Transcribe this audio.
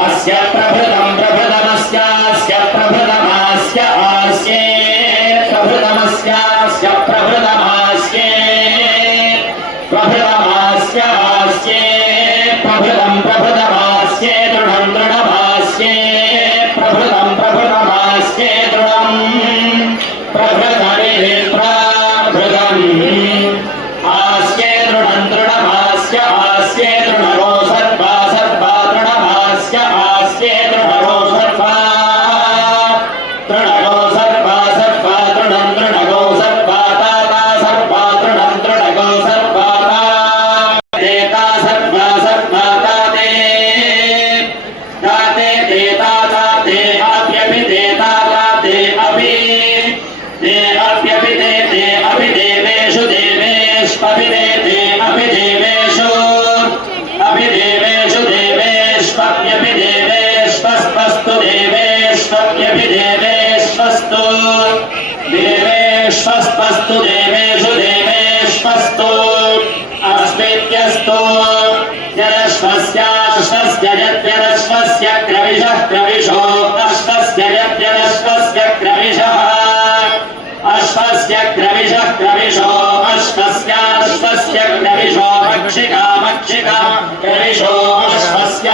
अस्य प्रभृतं प्रभृतमस्यास्य प्रभृतमास्य आस्ये प्रभृतमस्यास्य प्रभृतमास्ये प्रभृतमास्य आस्ये प्रभृतं प्रभृतमास्ये दृढं दृढमास्ये प्रभृतं प्रभृतमास्ये दृढं प्रभृतमिति प्रभृतम् आस्ये दृढं दृढमास्य आस्ये दृढगो सर्वा सर्वा दृढमास्य आस्ये दृढगो सर्वा दृढगो सर्वा सर्वा दृढं दृढगो सर्वा ताता सर्वा दृढं दृढगो सर्वा देता सर्वा सर्वा ताते ताते देता ताते अप्यपि देता ताते अपि दे अप्यपि देते अपि देवेषु देवेष्वपि अपि देवेषु देवेष्वप्यपि देवेष्वस्तु देवेष्वप्यपि देवेष्वस्तु देवेष्वस्तु देवेषु देवेष्वस्तु अस्मित्यस्तु जरश्वस्याश्वस्य यद्यरश्वस्य क्रविशः क्रविशो अश्वस्य यद्यरश्वस्य क्रविशः अश्वस्य क्रविशः क्रविशो अश्वस्याश्वस्य क्रविशो मक्षिका मक्षिका क्रविशो अश्वस्य